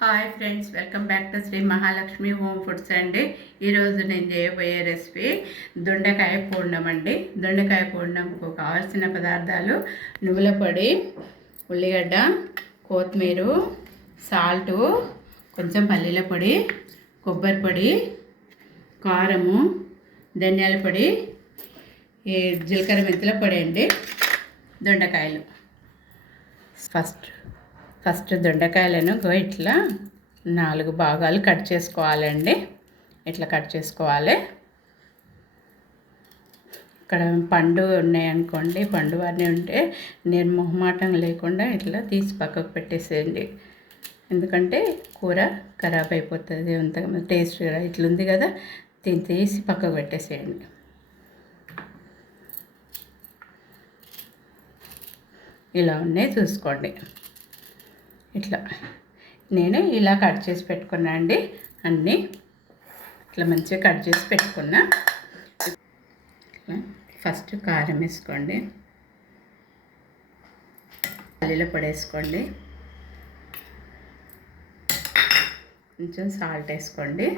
Hi friends, welcome back to Shri Mahalakshmi home foods అండి. ఈరోజు నేను చేయబోయే రెసిపీ దొండకాయ పూర్ణం అండి. దొండకాయ పూర్ణంకు కావాల్సిన పదార్థాలు: నువ్వుల పొడి, ఉల్లిగడ్డ, కొత్తిమీర, సాల్టు, కొంచెం పల్లీల పొడి, కొబ్బరి పొడి, కారము, ధనియాల పొడి, జీలకర్ర మెంతుల పొడి అండి. దొండకాయలు ఫస్ట్ దొండకాయలను ఇట్లా 4 భాగాలు కట్ చేసుకోవాలండి. ఇట్లా కట్ చేసుకోవాలి. ఇక్కడ పండు ఉన్నాయనుకోండి, పండు వారిని ఉంటే నిర్మోహమాటం లేకుండా ఇట్లా తీసి పక్కకు పెట్టేసేయండి. ఎందుకంటే కూర ఖరాబ్ అయిపోతుంది, అంత టేస్ట్ ఇట్లుంది కదా, తీసి పక్కకు పెట్టేసేయండి. ఇలా ఉన్నాయి చూసుకోండి. ఇట్లా నేను ఇలా కట్ చేసి పెట్టుకున్నా అండి. అన్నీ ఇట్లా మంచిగా కట్ చేసి పెట్టుకున్నా. ఫస్ట్ కారం వేసుకోండి, పల్లీల పొడి వేసుకోండి, కొంచెం సాల్ట్ వేసుకోండి,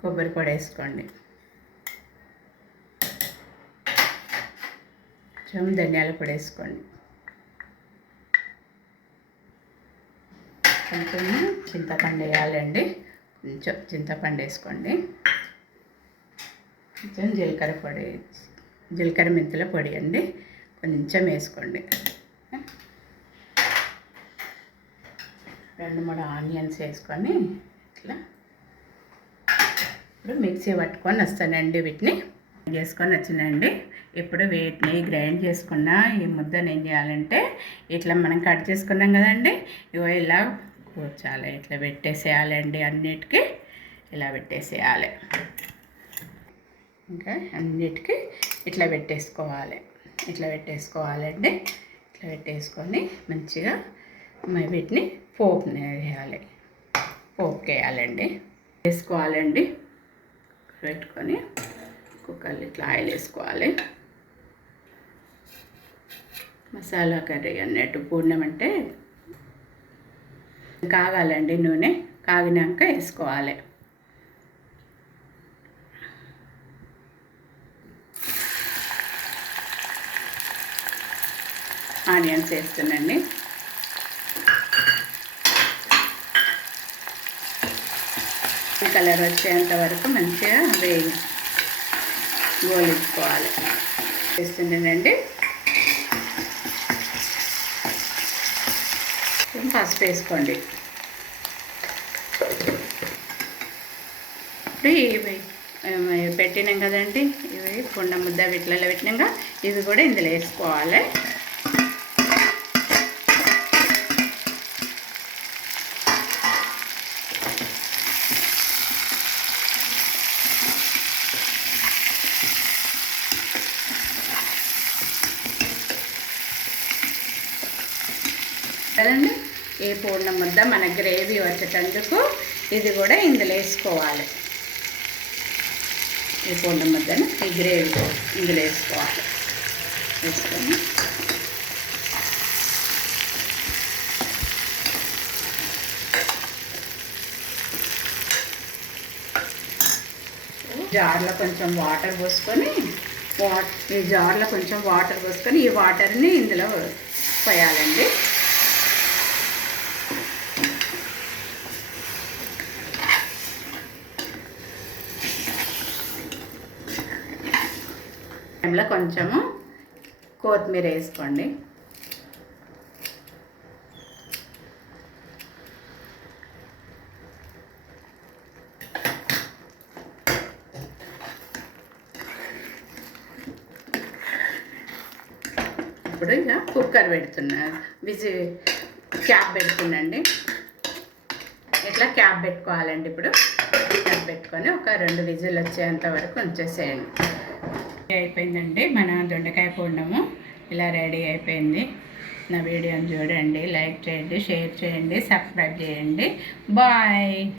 కొబ్బరి పొడి వేసుకోండి, కొంచెం ధనియాల పొడి వేసుకోండి, కొంచెం చింతపండు వేయాలండి. కొంచెం చింతపండు వేసుకోండి, కొంచెం జీలకర్ర మెంతుల పొడి అండి కొంచెం వేసుకోండి. 2-3 ఆనియన్స్ వేసుకొని ఇట్లా ఇప్పుడు మిక్సీ పట్టుకొని వస్తానండి. వీటిని చేసుకొని వచ్చినండి. ఇప్పుడు వీటిని గ్రైండ్ చేసుకున్న ఈ ముద్దను ఏం చేయాలంటే ఇట్లా మనం కట్ చేసుకున్నాం కదండి, ఇగో ఇలా కూర్చాలి, ఇట్లా పెట్టేసేయాలండి. అన్నిటికీ ఇలా పెట్టేసేయాలి. ఇంకా అన్నిటికీ ఇట్లా పెట్టేసుకోవాలండి. ఇట్లా పెట్టేసుకొని మంచిగా వీటిని పోపుకి వేయాలండి. పెట్టుకొని కుక్కర్లో ఇట్లా ఆయిల్ వేసుకోవాలి. మసాలా కర్రీ అన్నట్టు పూర్ణం అంటే కాగాలండి. నూనె కాగినాక వేసుకోవాలి. ఆనియన్స్ వేస్తున్నాండి. కలర్ వచ్చేంత వరకు మంచిగా గోలించుకోవాలి. వేస్తుండేనండి. పసుపు వేసుకోండి. ఇప్పుడు ఇవి పెట్టినాం కదండి, ఇవి కొండ ముద్ద వీటిలలో పెట్టినాక ఇవి కూడా ఇందులో వేసుకోవాలి. కదండి, ఈ పూర్ణ ముద్ద మన గ్రేవీ వచ్చేటందుకు ఇది కూడా ఇందులో వేసుకోవాలి. ఈ పూర్ణ ముద్దను ఈ గ్రేవీ ఇందులో వేసుకోవాలి. వేసుకొని జార్లో కొంచెం వాటర్ పోసుకొని ఈ వాటర్ని ఇందులో పోయాలండి. టైంలో కొంచెము కొత్తిమీర వేసుకోండి. ఇప్పుడు ఇక కుక్కర్ పెడుతున్నా, క్యాప్ పెడుతుందండి. ఇట్లా క్యాప్ పెట్టుకోవాలండి. ఇప్పుడు క్యాప్ పెట్టుకొని ఒక 2 విజిల్ వచ్చేంత వరకు ఉంచేసేయండి. అయిపోయిందండి మన దొండకాయ పూర్ణము. ఇలా రెడీ అయిపోయింది. నా వీడియోని చూడండి, లైక్ చేయండి, షేర్ చేయండి, సబ్స్క్రైబ్ చేయండి. బాయ్.